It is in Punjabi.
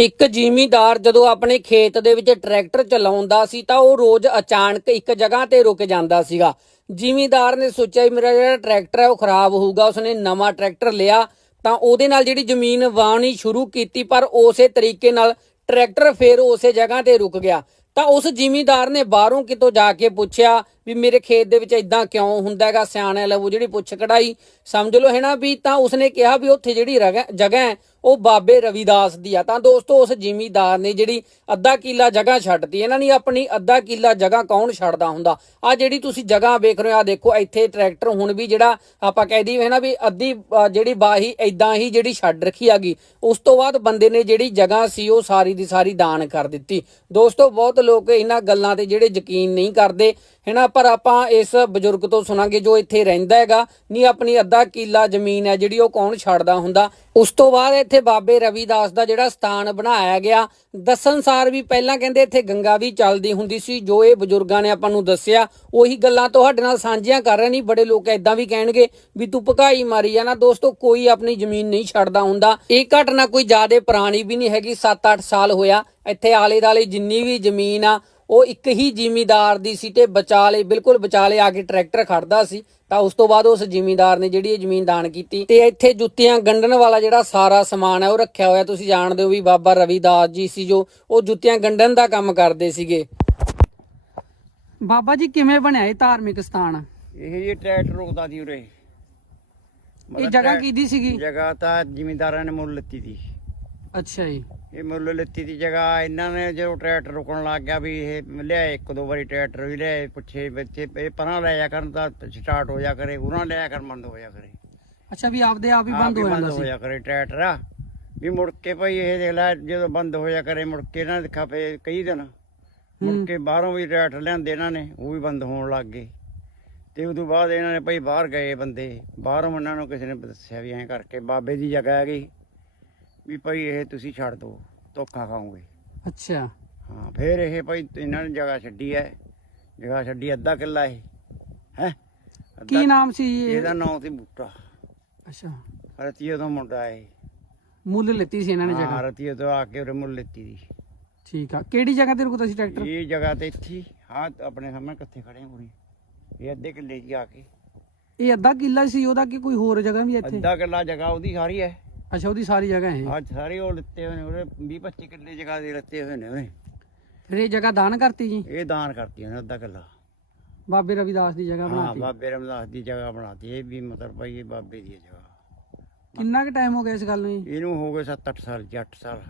ਇੱਕ ਜ਼ਿਮੀਂਦਾਰ ਜਦੋਂ ਆਪਣੇ ਖੇਤ ਦੇ ਵਿੱਚ ਟਰੈਕਟਰ ਚਲਾਉਂਦਾ ਸੀ ਤਾਂ ਉਹ ਰੋਜ਼ ਅਚਾਨਕ ਇੱਕ ਜਗ੍ਹਾ ਤੇ ਰੁਕ ਜਾਂਦਾ ਸੀਗਾ। ਜ਼ਿਮੀਂਦਾਰ ਨੇ ਸੋਚਿਆ ਮੇਰਾ ਜਿਹੜਾ ਟਰੈਕਟਰ ਹੈ ਉਹ ਖਰਾਬ ਹੋਊਗਾ, ਉਸਨੇ ਨਵਾਂ ਟਰੈਕਟਰ ਲਿਆ ਤਾਂ ਉਹਦੇ ਨਾਲ ਜਿਹੜੀ ਜ਼ਮੀਨ ਵਾਹਣੀ ਸ਼ੁਰੂ ਕੀਤੀ ਪਰ ਉਸੇ ਤਰੀਕੇ ਨਾਲ ਟਰੈਕਟਰ ਫੇਰ ਉਸੇ ਜਗ੍ਹਾ ਤੇ ਰੁਕ ਗਿਆ। ਤਾਂ ਉਸ ਜ਼ਿਮੀਂਦਾਰ ਨੇ ਬਾਹਰੋਂ ਕਿਤੋਂ ਜਾ ਕੇ ਪੁੱਛਿਆ ਵੀ ਮੇਰੇ ਖੇਤ ਦੇ ਵਿੱਚ ਇਦਾਂ ਕਿਉਂ ਹੁੰਦਾ ਹੈਗਾ, ਸਿਆਣੇ ਲਵੋ ਜਿਹੜੀ ਪੁੱਛ ਕਢਾਈ, ਸਮਝ ਲਓ ਹੈ ਨਾ ਵੀ ਤਾਂ ਉਸਨੇ ਕਿਹਾ ਵੀ ਉੱਥੇ ਜਿਹੜੀ ਜਗ੍ਹਾ ਹੈ, ਉਹ ਬਾਬੇ ਰਵਿਦਾਸ ਦੀ ਆ। ਤਾਂ ਦੋਸਤੋ ਉਸ ਜ਼ਿਮੀਂਦਾਰ ਨੇ ਜਿਹੜੀ ਅੱਧਾ ਕਿੱਲਾ ਜਗ੍ਹਾ ਛੱਡਤੀ, ਇਹਨਾਂ ਨੇ ਆਪਣੀ ਅੱਧਾ ਕਿੱਲਾ ਜਗ੍ਹਾ ਕੌਣ ਛੱਡਦਾ ਹੁੰਦਾ? ਆ ਜਿਹੜੀ ਤੁਸੀਂ ਜਗ੍ਹਾ ਵੇਖ ਰਹੇ ਹੋ ਆ ਦੇਖੋ, ਇੱਥੇ ਟਰੈਕਟਰ ਹੁਣ ਵੀ ਜਿਹੜਾ ਆਪਾਂ ਕਹਿ ਦਈਏ ਨਾ ਵੀ ਅੱਧੀ ਜਿਹੜੀ ਬਾਹੀ ਇਦਾਂ ਹੀ ਜਿਹੜੀ ਛੱਡ ਰੱਖੀ ਆਗੀ ਉਸ ਤੋਂ ਬਾਅਦ ਬੰਦੇ ਨੇ ਜਿਹੜੀ ਜਗ੍ਹਾ ਸੀ, ਉਹ ਸਾਰੀ ਦੀ ਸਾਰੀ ਦਾਨ ਕਰ ਦਿੱਤੀ। ਦੋਸਤੋ ਬਹੁਤ ਲੋਕ ਇਹਨਾਂ ਗੱਲਾਂ ਤੇ ਜਿਹੜੇ ਯਕੀਨ ਨਹੀਂ ਕਰਦੇ ਹੈਨਾ? ਪਰ ਆਪਾਂ ਇਸ ਬਜ਼ੁਰਗ ਤੋਂ ਸੁਣਾਂਗੇ ਜੋ ਇੱਥੇ ਰਹਿੰਦਾ ਹੈਗਾ ਨਹੀਂ ਆਪਣੀ ਅੱਧਾ ਕਿੱਲਾ ਜ਼ਮੀਨ ਹੈ ਜਿਹੜੀ ਉਹ ਕੌਣ ਛੱਡਦਾ ਹੁੰਦਾ? ਉਸ ਤੋਂ ਬਾਅਦ ਇੱਥੇ ਬਾਬੇ ਰਵਿਦਾਸ ਦਾ ਜਿਹੜਾ ਸਥਾਨ ਬਣਾਇਆ ਗਿਆ, ਦੱਸਣਸਾਰ ਵੀ ਪਹਿਲਾਂ ਕਹਿੰਦੇ ਇੱਥੇ ਗੰਗਾ ਵੀ ਚੱਲਦੀ ਹੁੰਦੀ ਸੀ, ਜੋ ਇਹ ਬਜ਼ੁਰਗਾਂ ਨੇ ਆਪਾਂ ਨੂੰ ਦੱਸਿਆ। ਉਹੀ ਗੱਲਾਂ ਤੁਹਾਡੇ ਨਾਲ ਸਾਂਝੀਆਂ ਕਰ ਰਹੇ ਨਹੀਂ ਬੜੇ ਲੋਕ ਐਦਾਂ ਵੀ ਕਹਿਣਗੇ ਵੀ ਤੂੰ ਭਕਾਈ ਮਾਰੀ ਜਾਣਾ ਦੋਸਤੋ, ਕੋਈ ਆਪਣੀ ਜ਼ਮੀਨ ਨਹੀਂ ਛੱਡਦਾ ਹੁੰਦਾ। ਇਹ ਘਟਨਾ ਕੋਈ ਜ਼ਿਆਦਾ ਪੁਰਾਣੀ ਵੀ ਨਹੀਂ ਹੈਗੀ 7-8 ਸਾਲ ਹੋਇਆ। ਇੱਥੇ ਆਲੇ ਦਾਲੇ ਜਿੰਨੀ ਵੀ ਜ਼ਮੀਨ ਆ ਉਹ ਇੱਕ ਹੀ ਜ਼ਿਮੀਂਦਾਰ ਦੀ ਸੀ ਤੇ ਵਿਚਾਲੇ ਬਿਲਕੁਲ ਵਿਚਾਲੇ ਆ ਕੇ ਟਰੈਕਟਰ ਖੜਦਾ ਸੀ। ਤਾਂ ਉਸ ਤੋਂ ਬਾਅਦ ਉਸ ਜ਼ਿਮੀਂਦਾਰ ਨੇ ਜਿਹੜੀ ਇਹ ਜ਼ਮੀਨ ਦਾਨ ਕੀਤੀ ਤੇ ਇੱਥੇ ਜੁੱਤੀਆਂ ਗੰਢਣ ਵਾਲਾ ਜਿਹੜਾ ਸਾਰਾ ਸਮਾਨ ਹੈ ਉਹ ਰੱਖਿਆ ਹੋਇਆ। ਤੁਸੀਂ ਜਾਣਦੇ ਹੋ ਵੀ ਬਾਬਾ ਰਵਿਦਾਸ ਜੀ ਸੀ ਜੋ ਉਹ ਜੁੱਤੀਆਂ ਗੰਢਣ ਦਾ ਕੰਮ ਕਰਦੇ ਸੀਗੇ। ਬਾਬਾ ਜੀ ਕਿਵੇਂ ਬਣਿਆ ਇਹ ਧਾਰਮਿਕ ਸਥਾਨ? ਇਹ ਜੀ ਟਰੈਕਟਰ ਰੁਕਦਾ ਸੀ ਉਰੇ। ਇਹ ਜਗ੍ਹਾ ਕਿਹਦੀ ਸੀਗੀ? ਜਗ੍ਹਾ ਤਾਂ ਜ਼ਿਮੀਂਦਾਰਾਂ ਨੇ ਮੁੱਲ ਲਿੱਤੀ ਸੀ। ਅੱਛਾ ਜੀ। ਇਹ ਮੁੱਲ ਲਿੱਤੀ ਦੀ ਜਗ੍ਹਾ ਇਹਨਾਂ ਨੇ ਜਦੋਂ ਟਰੈਕਟਰ ਰੁਕਣ ਲੱਗ ਗਿਆ ਵੀ ਇਹ ਲਿਆਏ ਇੱਕ ਦੋ ਵਾਰੀ ਟਰੈਕਟਰ ਵੀ ਲਿਆਏ ਪੁੱਛੇ ਬੱਚੇ ਇਹ ਪਰਾਂ ਲੈ ਜਾ ਕਰਨ ਤਾਂ ਸਟਾਰਟ ਹੋ ਜਾ ਕਰੇ ਉਹਨਾਂ ਲਿਆ ਕਰ ਬੰਦ ਹੋ ਜਾ ਕਰੇ। ਅੱਛਾ ਵੀ ਆਪਦੇ ਆਪ ਹੀ ਬੰਦ ਹੀ ਹੋ ਜਾਂਦਾ ਹੋ ਸੀ? ਜਾ ਕਰੇ ਟਰੈਕਟਰ ਆ। ਵੀ ਮੁੜ ਕੇ ਭਾਈ ਇਹ ਦੇਖ ਲੈ ਜਦੋਂ ਬੰਦ ਹੋ ਜਾ ਕਰੇ ਮੁੜ ਕੇ ਨਾ ਦਿਖਾ ਫੇ ਕਈ ਦਿਨ। ਮੁੜ ਕੇ ਬਾਹਰੋਂ ਵੀ ਟਰੈਕਟਰ ਲਿਆਂਦੇ ਇਹਨਾਂ ਨੇ ਉਹ ਵੀ ਬੰਦ ਹੋਣ ਲੱਗ ਗਏ। ਤੇ ਉਦੋਂ ਬਾਅਦ ਇਹਨਾਂ ਨੇ ਭਾਈ ਬਾਹਰ ਗਏ ਬੰਦੇ। ਬਾਹਰੋਂ ਉਹਨਾਂ ਨੂੰ ਕਿਸੇ ਨੇ ਦੱਸਿਆ ਵੀ ਐਂ ਕਰਕੇ ਬਾਬੇ ਦੀ ਜਗ੍ਹਾ ਹੈਗੀ ਵੀ ਭਾਈ ਇਹ ਤੁਸੀਂ ਛੱਡ ਦਿਓ ਧੋਖਾ ਖਾਓਗੇ। ਅੱਛਾ। ਹਾਂ ਫਿਰ ਇਹ ਭਾਈ ਇਹਨਾਂ ਨੇ ਜਗ੍ਹਾ ਛੱਡੀ ਹੈ ਜਗ੍ਹਾ ਛੱਡੀ ਅੱਧਾ ਕਿੱਲਾ ਇਹ ਹੈ? ਕੀ ਨਾਮ ਸੀ ਇਹ? ਇਹਦਾ ਨਾਮ ਸੀ ਬੂਟਾ। ਅੱਛਾ। ਰਤੀਏ ਤੋਂ ਮੁੰਡਾ ਹੈ ਮੁੱਲ ਲਿੱਤੀ ਸੀ ਇਹਨਾਂ ਨੇ ਹਾਂ ਜਗ੍ਹਾ ਰਤੀਏ ਤੋਂ ਆ ਕੇ ਉਰੇ ਮੁੱਲ ਲਿੱਤੀ ਦੀ ਠੀਕ ਆ। ਕਿਹੜੀ ਜਗ੍ਹਾ ਤੇ ਰੁਕਦਾ ਸੀ ਟਰੈਕਟਰ? ਇਹ ਜਗ੍ਹਾ ਤੇ ਇੱਥੇ ਹਾਂ ਆਪਣੇ ਸਾਹਮਣੇ ਕਿੱਥੇ ਖੜੇ ਹੋਣੀ ਇਹ ਅੱਧੇ ਕਿੱਲੇ ਜੀ ਆ ਕੇ। ਇਹ ਅੱਧਾ ਕਿੱਲਾ ਸੀ ਉਹਦਾ ਕਿ ਕੋਈ ਹੋਰ ਜਗ੍ਹਾ ਵੀ ਹੈ ਇੱਥੇ? ਅੱਧਾ ਕਿੱਲਾ ਜਗ੍ਹਾ ਉਹਦੀ ਸਾਰੀ ਹੈ ਅੱਛਾ ਉਹਦੀ ਸਾਰੀ ਜਗ੍ਹਾ ਹੈ ਅੱਜ ਸਾਰੇ ਉਹ ਲਿੱਤੇ ਹੋਏ ਨੇ ਉਹਦੇ 20 25 ਕਿੱਲੇ ਜਗ੍ਹਾ ਦੇ ਲਿੱਤੇ ਹੋਏ ਨੇ ਉਹਨੇ ਫਿਰ ਇਹ ਜਗ੍ਹਾ ਦਾਨ ਕਰਤੀ ਜੀ? ਇਹ ਦਾਨ ਕਰਤੀ ਉਹਨੇ ਅੱਧਾ ਕਿੱਲਾ। ਬਾਬੇ ਰਵਿਦਾਸ ਦੀ ਜਗ੍ਹਾ ਹਾਂ ਬਣਾਤੀ? ਬਾਬੇ ਰਮਦਾਸ ਦੀ ਜਗ੍ਹਾ ਬਣਾਤੀ। ਇਹ ਵੀ ਮਤਲਬ ਭਾਈ ਇਹ ਬਾਬੇ ਦੀ ਹੈ ਜਗ੍ਹਾ। ਕਿੰਨਾ ਕੁ ਟਾਈਮ ਹੋ ਗਿਆ ਇਸ ਗੱਲ ਨੂੰ ਜੀ? ਇਹਨੂੰ ਹੋ ਗਏ 7-8 ਸਾਲ ਜੀ 8 ਸਾਲ।